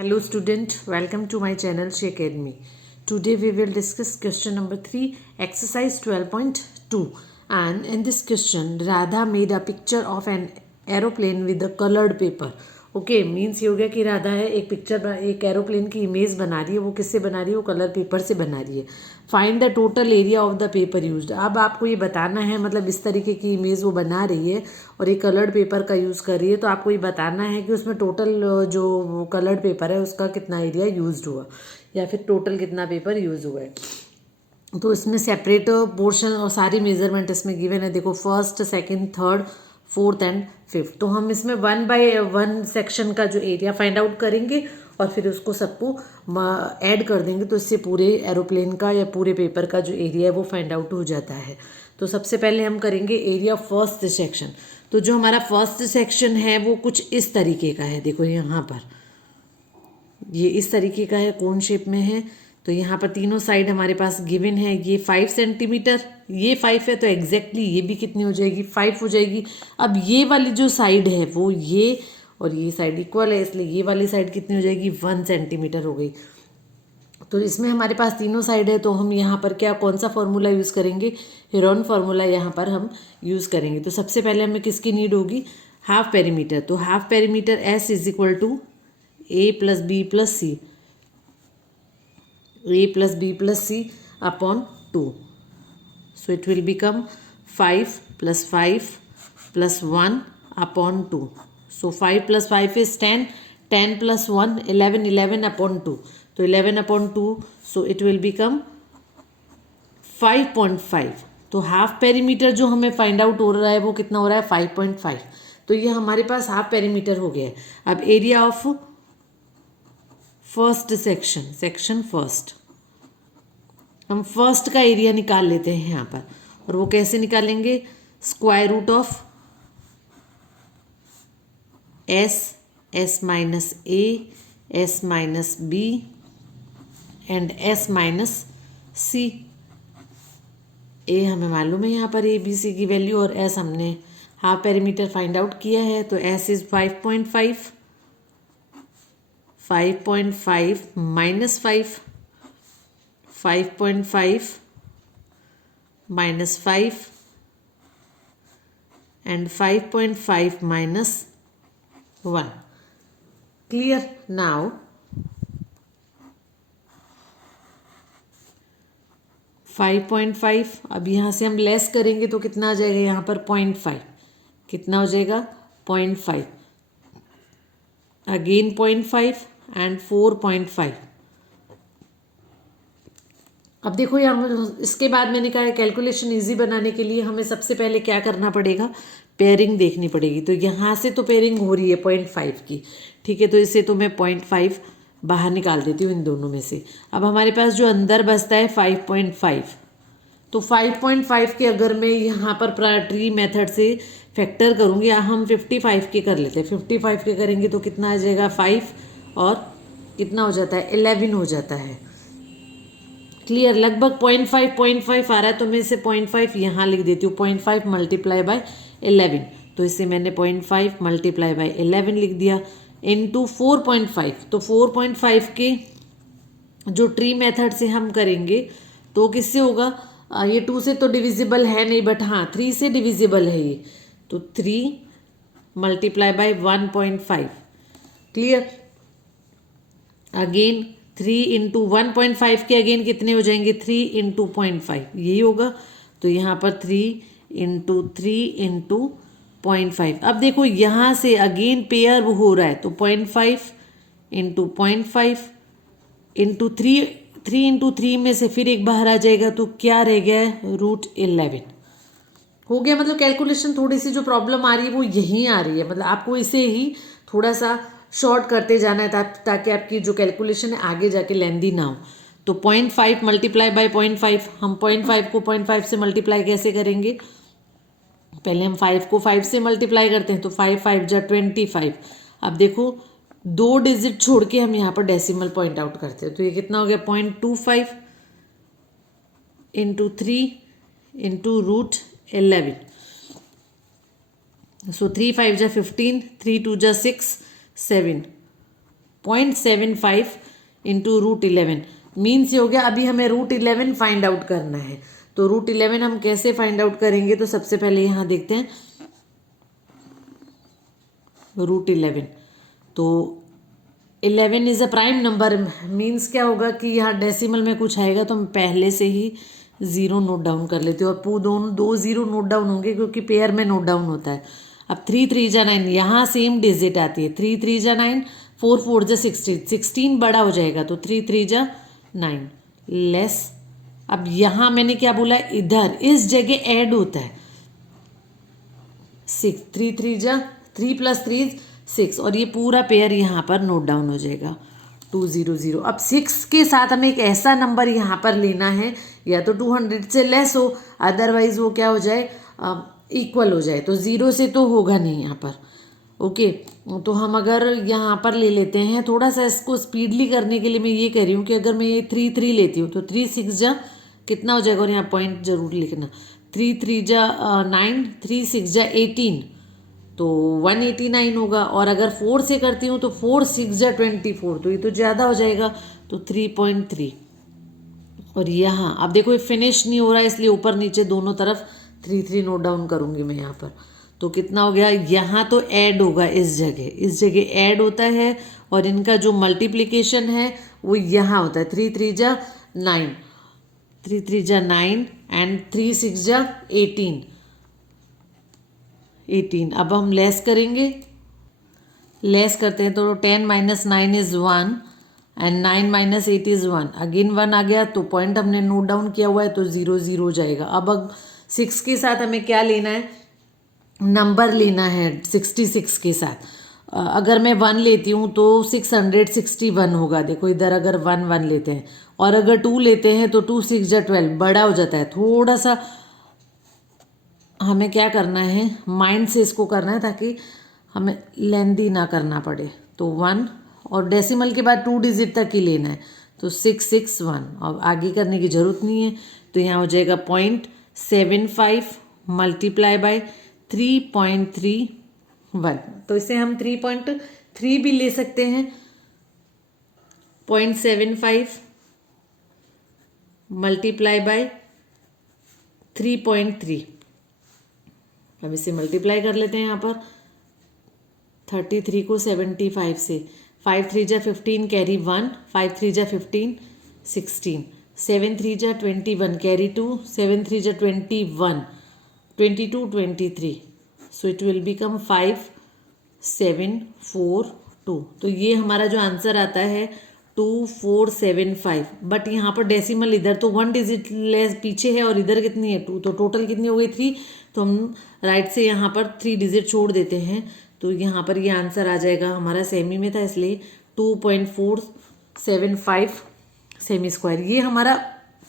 Hello student, welcome to my channel She Academy. Today we will discuss question number 3, exercise 12.2, and in this question Radha made a picture of an aeroplane with a colored paper. Okay means ये हो गया कि राधा है एक aeroplane की image बना रही है। वो किससे बना रही है? वो कलर पेपर से बना रही है। Find the total area of the paper used. अब आपको ये बताना है, मतलब इस तरीके की इमेज वो बना रही है और ये कलर्ड पेपर का यूज़ कर रही है, तो आपको ये बताना है कि उसमें टोटल जो कलर्ड पेपर है उसका कितना एरिया यूज्ड हुआ या फिर टोटल कितना पेपर यूज़ हुआ है। तो इसमें सेपरेट पोर्शन और सारी मेजरमेंट इसमें गिवन है। देखो first, second, third, fourth and fifth. तो हम इसमें 1/1 सेक्शन का जो एरिया फाइंड आउट करेंगे और फिर उसको सबको ऐड कर देंगे, तो इससे पूरे एरोप्लेन का या पूरे पेपर का जो एरिया है वो फाइंड आउट हो जाता है। तो सबसे पहले हम करेंगे एरिया फर्स्ट सेक्शन। तो जो हमारा फर्स्ट सेक्शन है वो कुछ इस तरीके का है। देखो यहाँ पर ये इस तरीके का है, कोन शेप में है। तो यहाँ पर तीनों साइड हमारे पास गिवन है। ये 5 सेंटीमीटर, ये 5 है, तो एग्जैक्टली ये भी कितनी हो जाएगी? 5 हो जाएगी। अब ये वाली जो साइड है वो ये और ये साइड इक्वल है, इसलिए ये वाली साइड कितनी हो जाएगी? 1 सेंटीमीटर हो गई। तो इसमें हमारे पास तीनों साइड है, तो हम यहाँ पर क्या कौन सा फॉर्मूला यूज़ करेंगे? हेरोन फार्मूला यहाँ पर हम यूज़ करेंगे। तो सबसे पहले हमें किसकी नीड होगी? Half perimeter. तो half perimeter S is equal to A plus B plus C, a plus b plus c upon 2. So it will become 5 plus 5 plus 1 upon 2. So 5 plus 5 is 10, 10 plus 1 11, 11 upon 2. So 11 upon 2, so it will become 5.5. तो half perimeter जो हमें find out हो रहा है वो कितना हो रहा है? 5.5। तो ये हमारे पास हाफ पेरीमीटर हो गया है। अब area of first section first, हम फर्स्ट का एरिया निकाल लेते हैं यहाँ पर। और वो कैसे निकालेंगे? Square root of S minus A, S minus B and S minus C. A हमें मालूम है यहाँ पर ए बी सी की वैल्यू, और एस हमने हाफ पेरीमीटर फाइंड आउट किया है। तो S is 5.5, 5.5 minus 5, 5.5 minus 5 and 5.5 minus 1. Clear? Now five point five, अब यहाँ से हम लेस करेंगे तो कितना आ जाएगा? यहाँ पर 0.5, कितना हो जाएगा? 0.5, अगेन 0.5 एंड 4.5। अब देखो यहाँ इसके बाद मैंने कहा है कैलकुलेशन इजी बनाने के लिए हमें सबसे पहले क्या करना पड़ेगा? पेयरिंग देखनी पड़ेगी। तो यहाँ से तो पेयरिंग हो रही है 0.5 की, ठीक है। तो इससे तो मैं 0.5 बाहर निकाल देती हूँ इन दोनों में से। अब हमारे पास जो अंदर बचता है 5.5, तो 5.5 के अगर मैं यहाँ पर ट्री मेथड से फैक्टर करूँगी, हम 55 के कर लेते हैं। 55 के करेंगे तो कितना आ जाएगा? 5 और कितना हो जाता है? 11 हो जाता है। क्लियर? लगभग 0.5 आ रहा है, तो मैं इसे 0.5 यहाँ लिख देती हूँ। 0.5 मल्टीप्लाई बाय 11, तो इसे मैंने 0.5 मल्टीप्लाई बाय 11 लिख दिया इनटू 4.5। तो 4.5 के जो ट्री मेथड से हम करेंगे तो किससे होगा? ये 2 से तो डिविजिबल है नहीं, बट हाँ 3 से डिविजिबल है ये। तो 3 multiply by 1.5। Clear? Again 3 into 1.5 के अगेन कितने हो जाएंगे? 3 इंटू 0.5, यही होगा। तो यहाँ पर 3 इंटू 3 इंटू 0.5। अब देखो यहाँ से अगेन पेयर हो रहा है, तो 0.5 इंटू 0.5 इंटू 3, 3 इंटू 3 में से फिर एक बाहर आ जाएगा, तो क्या रह गया है? √11 हो गया। मतलब कैलकुलेशन थोड़ी सी जो प्रॉब्लम आ रही है वो यहीं आ रही है, मतलब आपको इसे ही थोड़ा सा शॉर्ट करते जाना है ताकि आपकी जो कैलकुलेशन है आगे जाके लेंदी ना हो। तो 0.5 मल्टीप्लाई बाय 0.5, हम 0.5 को 0.5 से मल्टीप्लाई कैसे करेंगे? पहले हम 5 को 5 से मल्टीप्लाई करते हैं, तो 5 5 जा 25। अब देखो 2 डिजिट छोड़ के हम यहाँ पर डेसिमल पॉइंट आउट करते हैं, तो ये कितना हो गया? 0.25 इंटू 3 इंटू √11। सो 3 5 जा 15, 3 2 जा 6, 7, 0.75 इंटू √11 मीन्स ये हो गया। अभी हमें √11 फाइंड आउट करना है, तो √11 हम कैसे फाइंड आउट करेंगे? तो सबसे पहले यहाँ देखते हैं √11, तो 11 is a prime number, means क्या होगा कि यहाँ डेसिमल में कुछ आएगा तो हम पहले से ही ज़ीरो नोट डाउन कर लेते हैं, और दोनों दो ज़ीरो नोट डाउन होंगे क्योंकि पेयर में नोट डाउन होता है। अब 3 3 जा 9, यहाँ सेम डिजिट आती है, 3 3 जा 9, 4 4 जा 16, 16 बड़ा हो जाएगा तो 3 3 जा 9 लेस। अब यहाँ मैंने क्या बोला, इधर इस जगह ऐड होता है 6, 3 3 जा 3 + 3 6, और ये पूरा पेयर यहाँ पर नोट डाउन हो जाएगा 200। अब 6 के साथ हमें एक ऐसा नंबर यहाँ पर लेना है या तो 200 से लेस हो, अदरवाइज वो क्या हो जाए, इक्वल हो जाए, तो 0 से तो होगा नहीं यहाँ पर। ओके, तो हम अगर यहाँ पर ले लेते हैं, थोड़ा सा इसको स्पीडली करने के लिए मैं ये कह रही हूँ कि अगर मैं ये 3 3 लेती हूँ तो 3 6 जा कितना हो जाएगा, और यहाँ पॉइंट जरूर लिखना, 3 3 जा 9, 3 6 जा 18, तो 189 होगा। और अगर 4 से करती हूँ तो 4 6 जा 24, तो ये तो ज़्यादा हो जाएगा, तो 3.3। और यहाँ अब देखो ये फिनिश नहीं हो रहा है, इसलिए ऊपर नीचे दोनों तरफ 3 3 नोट डाउन करूँगी मैं यहाँ पर। तो कितना हो गया, यहाँ तो ऐड होगा, इस जगह ऐड होता है, और इनका जो मल्टीप्लिकेशन है वो यहाँ होता है, 3 3 जा 9, 3 3 जा 9 एंड 3 6 जा 18। अब हम लेस करेंगे, लेस करते हैं तो 10 - 9 इज़ 1 एंड 9 - 8 इज़ 1, अगेन 1 आ गया, तो पॉइंट हमने नोट डाउन किया हुआ है तो 0 0 हो जाएगा। अब 6 के साथ हमें क्या लेना है, नंबर लेना है 66 के साथ। अगर मैं 1 लेती हूँ तो 661 होगा, देखो इधर अगर 1 1 लेते हैं, और अगर 2 लेते हैं तो 2 6 जा 12 बड़ा हो जाता है। थोड़ा सा हमें क्या करना है, माइंड से इसको करना है ताकि हमें लेंदी ना करना पड़े। तो 1, और डेसिमल के बाद 2 डिजिट तक ही लेना है, तो 661, अब आगे करने की ज़रूरत नहीं है। तो यहाँ हो जाएगा 0.75 मल्टीप्लाई बाय 3.31, तो इसे हम 3.3 भी ले सकते हैं। 0.75 मल्टीप्लाई बाय 3.3, अब इसे मल्टीप्लाई कर लेते हैं यहाँ पर 33 को 75 से, 5 3 जा 15 कैरी 1, 5 3 जा 15 16, 7 3 जा 21 कैरी 2, 7 3 जा 21 22 23, सो इट विल बिकम 5 7 4 2। तो ये हमारा जो आंसर आता है 2475। बट यहाँ पर डेसिमल इधर तो 1 डिजिट लेस पीछे है और इधर कितनी है 2, तो टोटल कितनी हो गई 3, तो हम राइट से यहाँ पर 3 डिजिट छोड़ देते हैं, तो यहाँ पर ये आंसर आ जाएगा, हमारा सेमी में था इसलिए 2.475 सेमी स्क्वायर। ये हमारा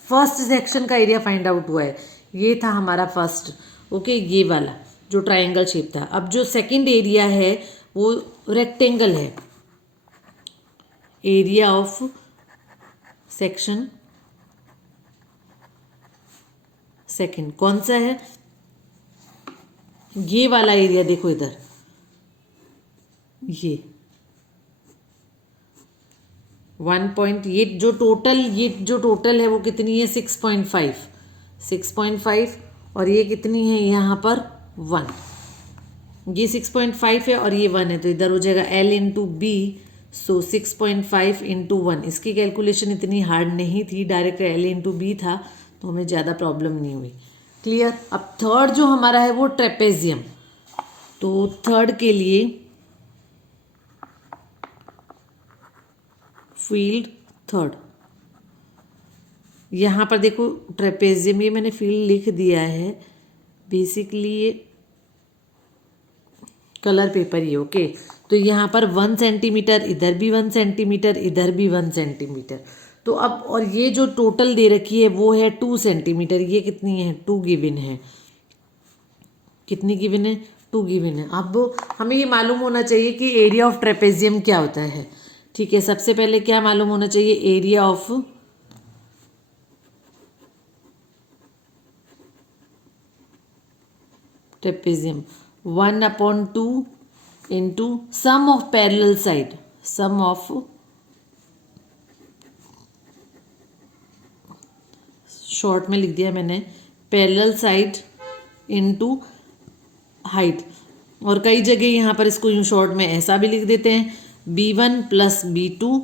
फर्स्ट सेक्शन का एरिया फाइंड आउट हुआ है, ये था हमारा फर्स्ट। ओके, ये वाला जो ट्रायंगल शेप था। अब जो सेकंड एरिया है वो रेक्टेंगल है, एरिया ऑफ सेक्शन सेकंड कौन सा है, ये वाला एरिया देखो इधर, ये 1 ये जो टोटल है वो कितनी है 6.5, और ये कितनी है यहाँ पर 1, ये 6.5 है और ये 1 है, तो इधर हो जाएगा L इंटू बी, सो 6.5 इंटू 1। इसकी कैलकुलेशन इतनी हार्ड नहीं थी, डायरेक्ट L इंटू बी था, तो हमें ज़्यादा प्रॉब्लम नहीं हुई। क्लियर। अब थर्ड जो हमारा है वो ट्रेपेजियम, तो थर्ड के लिए फील्ड थर्ड, यहाँ पर देखो ट्रेपेजियम, ये मैंने फील्ड लिख दिया है, बेसिकली ये कलर पेपर ही। ओके, तो यहाँ पर 1 सेंटीमीटर, इधर भी 1 सेंटीमीटर, इधर भी 1 सेंटीमीटर, तो अब और ये जो टोटल दे रखी है वो है 2 सेंटीमीटर, ये कितनी है 2 गिवन है, कितनी गिवन है 2 गिवन है। अब हमें ये मालूम होना चाहिए कि एरिया ऑफ ट्रेपेजियम क्या होता है। ठीक है, सबसे पहले क्या मालूम होना चाहिए, area of trapezium 1/2 into sum of parallel side, sum of short में लिख दिया मैंने पैरेलल साइड इनटू हाइट, और कई जगह यहाँ पर इसको यूँ शॉर्ट में ऐसा भी लिख देते हैं b1 plus b2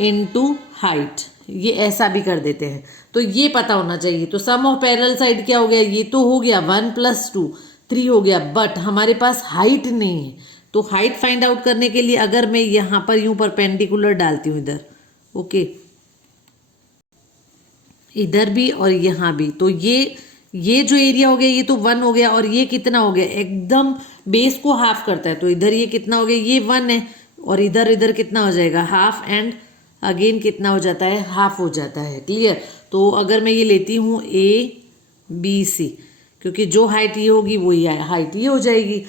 into height, ये ऐसा भी कर देते हैं। तो ये पता होना चाहिए। तो सम ऑफ पैरेलल साइड क्या हो गया, ये तो हो गया 1 + 2 3 हो गया, बट हमारे पास हाइट नहीं है। तो हाइट फाइंड आउट करने के लिए अगर मैं यहाँ पर यूँ परपेंडिकुलर डालती हूँ इधर, ओके, इधर भी और यहाँ भी, तो ये जो एरिया हो गया ये तो 1 हो गया, और ये कितना हो गया, एकदम बेस को हाफ करता है। तो इधर ये कितना हो गया, ये 1 है, और इधर इधर कितना हो जाएगा हाफ, एंड अगेन कितना हो जाता है, हाफ हो जाता है। क्लियर। तो अगर मैं ये लेती हूँ ABC, क्योंकि जो हाइट ये होगी वही हाइट ये हो जाएगी।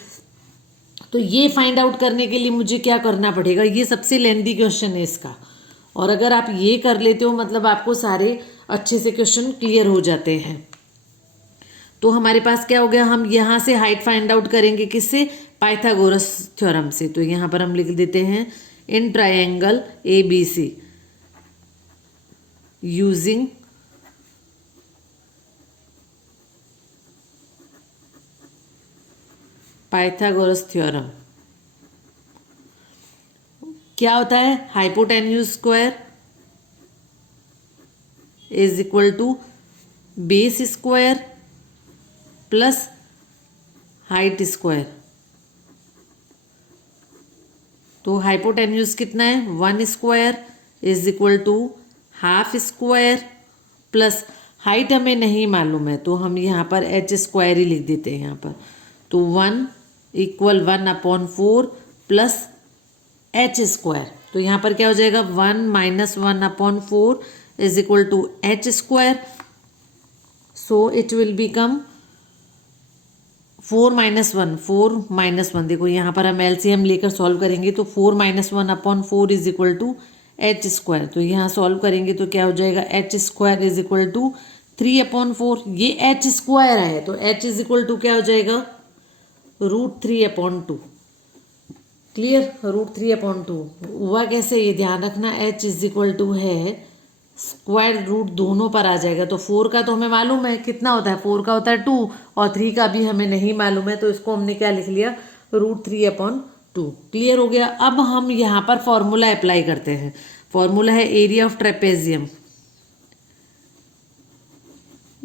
तो ये फाइंड आउट करने के लिए मुझे क्या करना पड़ेगा, ये सबसे लेंथी क्वेश्चन है इसका, और अगर आप ये कर लेते हो मतलब आपको सारे अच्छे से क्वेश्चन क्लियर हो जाते हैं। तो हमारे पास क्या हो गया, हम यहाँ से हाइट फाइंड आउट करेंगे किससे, पाइथागोरस थ्योरम से। तो यहाँ पर हम लिख देते हैं in triangle ABC using Pythagoras theorem. क्या होता है, hypotenuse square is equal to base square plus height square. तो हाइपोटेन्यूज कितना है, 1 square is equal to half square plus height हमें नहीं मालूम है, तो हम यहाँ पर h स्क्वायर ही लिख देते हैं यहाँ पर। तो 1 = 1/4 प्लस h स्क्वायर। तो यहाँ पर क्या हो जाएगा, 1 - 1/4 is equal to h square. So it will become 4 - 1, 4 - 1, देखो यहाँ पर हम एलसीएम लेकर सॉल्व करेंगे, तो 4 - 1/4 is equal to h square. तो यहाँ सॉल्व करेंगे तो क्या हो जाएगा, h square is equal to 3/4, ये h स्क्वायर है, तो h इज इक्वल टू क्या हो जाएगा, √3/2। क्लियर, √3/2 हुआ कैसे, ये ध्यान रखना, h इज इक्वल टू है स्क्वायर रूट दोनों पर आ जाएगा। तो 4 का तो हमें मालूम है कितना होता है, 4 का होता है 2, और 3 का भी हमें नहीं मालूम है, तो इसको हमने क्या लिख लिया, √3/2। क्लियर हो गया। अब हम यहाँ पर फॉर्मूला अप्लाई करते हैं। फॉर्मूला है area of trapezium,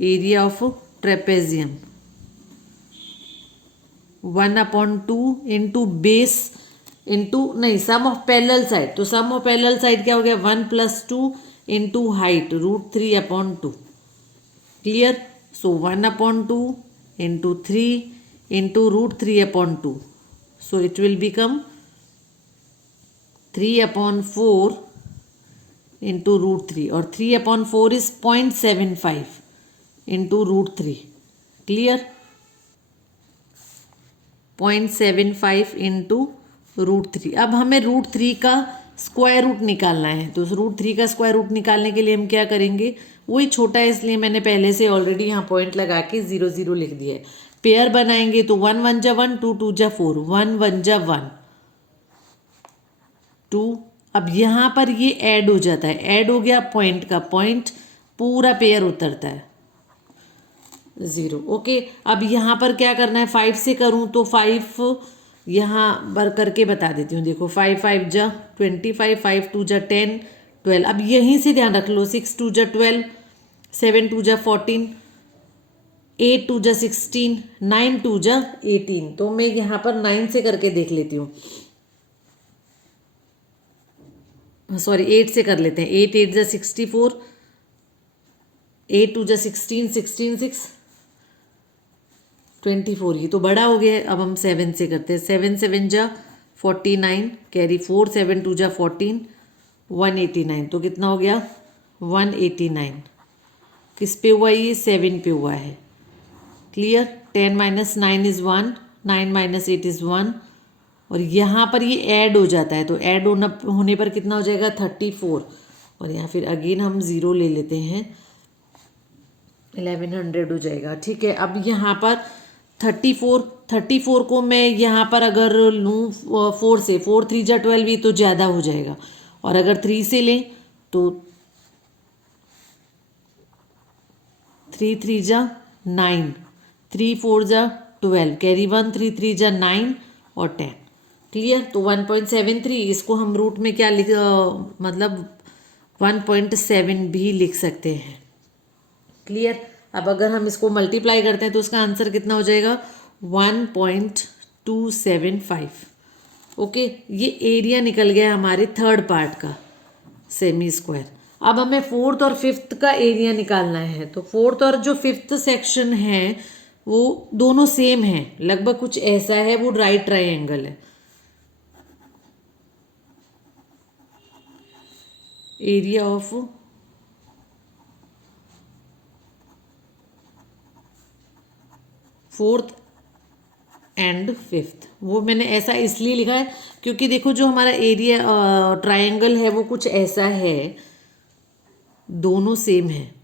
area of trapezium 1/2 into base into नहीं, सम ऑफ पैरेलल साइड। तो सम ऑफ पैरेलल साइड क्या हो गया, 1 + 2 into height √3/2। Clear. So 1/2 into 3 into √3/2, so it will become 3/4 into √3, और 3/4 इज 0.75 इंटू √3। Clear, 0.75 into √3। अब हमें √3 का स्क्वायर रूट निकालना है। तो √3 का स्क्वायर रूट निकालने के लिए हम क्या करेंगे, वही छोटा है इसलिए मैंने पहले से ऑलरेडी यहाँ पॉइंट लगा के 0 0 लिख दिया है। पेयर बनाएंगे तो 1 1 जा 1, 2 2 जा 4, 1 1 जा 1 2। अब यहाँ पर ये ऐड हो जाता है, ऐड हो गया पॉइंट का पॉइंट, पूरा पेयर उतरता है 0। ओके, अब यहाँ पर क्या करना है, 5 से करूँ तो 5 यहाँ बर करके बता देती हूँ। देखो 5 5 जा 25, 5 2 जा 10 12। अब यहीं से ध्यान रख लो, 6 2 जा 12, 7 2 जा 14, 8 2 जा 16, 9 2 जा 18। तो मैं यहाँ पर 9 से करके देख लेती हूँ, सॉरी 8 से कर लेते हैं। 8 8 जा 64, 8 2 जा 16, 16 6 24, ये तो बड़ा हो गया है। अब हम 7 से करते हैं। 7 7 जा 49, कैरी 4, 7 2 जा 14, 189। तो कितना हो गया, 189। किस पे हुआ, ये 7 पे हुआ है। क्लियर। 10 - 9 इज़ 1, 9 - 8 इज़ 1, और यहाँ पर ये ऐड हो जाता है, तो ऐड होने पर कितना हो जाएगा, 34, और यहाँ फिर अगेन हम 0 ले लेते हैं, 1100 हो जाएगा। ठीक है, अब यहाँ पर 34 को मैं यहाँ पर अगर लूँ 4 से, 4 3 जा 12, ये तो ज़्यादा हो जाएगा। और अगर 3 से लें तो 3 3 जा 9, 3 4 जा 12, कैरी 1, 3 3 जा 9 और 10। क्लियर। तो 1.73 इसको हम रूट में क्या लिख मतलब 1.7 भी लिख सकते हैं। क्लियर। अब अगर हम इसको मल्टीप्लाई करते हैं तो उसका आंसर कितना हो जाएगा 1.275। ओके, ये एरिया निकल गया हमारे थर्ड पार्ट का सेमी स्क्वायर। अब हमें फोर्थ और फिफ्थ का एरिया निकालना है। तो फोर्थ और जो फिफ्थ सेक्शन है वो दोनों सेम है, लगभग कुछ ऐसा है, वो राइट ट्रायंगल है। Area of fourth and fifth, वो मैंने ऐसा इसलिए लिखा है क्योंकि देखो जो हमारा एरिया ट्रायंगल है वो कुछ ऐसा है, दोनों सेम है,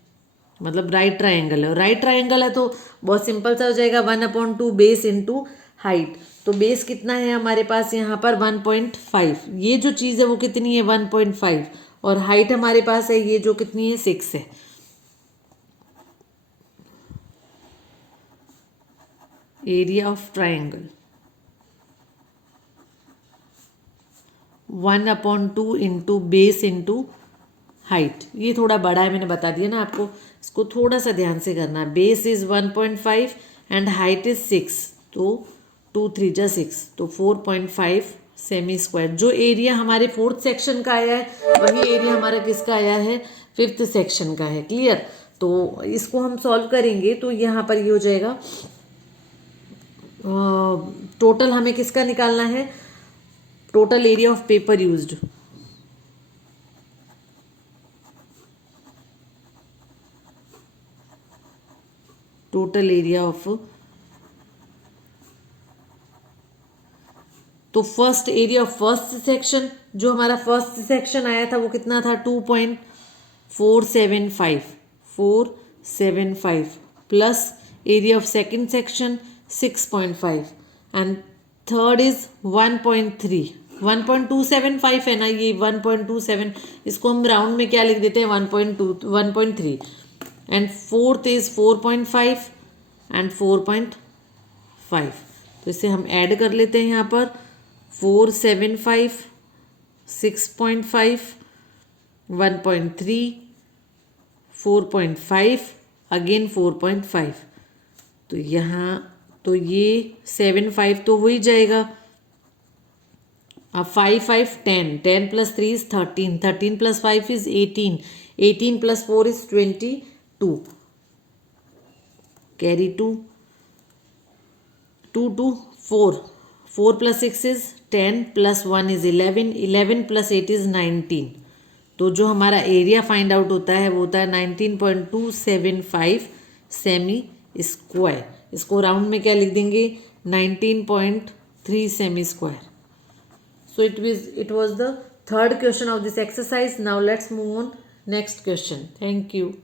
मतलब राइट ट्रायंगल है। राइट ट्रायंगल है तो बहुत सिंपल सा हो जाएगा 1/2 बेस इंटू हाइट। तो बेस कितना है हमारे पास यहाँ पर 1.5, ये जो चीज़ है वो कितनी है 1.5, और हाइट हमारे पास है ये जो कितनी है 6 है। Area of triangle 1/2 into base into height. ये थोड़ा बड़ा है, मैंने बता दिया ना आपको, इसको थोड़ा सा ध्यान से करना। Base is 1.5 and height is 6, तो 2 3 जा 6, तो 4.5 सेमी स्क्वायर। जो एरिया हमारे फोर्थ सेक्शन का आया है वही एरिया हमारा किसका आया है, फिफ्थ सेक्शन का है। क्लियर। तो इसको हम सॉल्व करेंगे तो यहाँ पर ये हो जाएगा, टोटल हमें किसका निकालना है, total area of paper used. Total area of, तो first area of first section, जो हमारा फर्स्ट सेक्शन आया था वो कितना था 2.475 plus area of second section 6.5 and third is 1.275 है ना, ये 1.27, इसको हम राउंड में क्या लिख देते हैं 1.3 एंड फोर्थ इज 4.5 एंड 4.5। तो इसे हम ऐड कर लेते हैं यहाँ पर 475 6.5 1.3 4.5 अगेन 4.5, तो यहाँ तो ये 7.5 तो हो ही जाएगा। अब 5 5 10, 10 plus 3 is 13, 13 plus 5 is 18, 18 plus 4 is 22, carry 2 2 2 4, 4 plus 6 is 10 plus 1 is 11, 11 plus 8 is 19। तो जो हमारा एरिया फाइंड आउट होता है वो होता है 19.275 सेमी स्क्वायर। इसको राउंड में क्या लिख देंगे 19.3 semi square. So it was the third question of this exercise. Now let's move on next question. Thank you.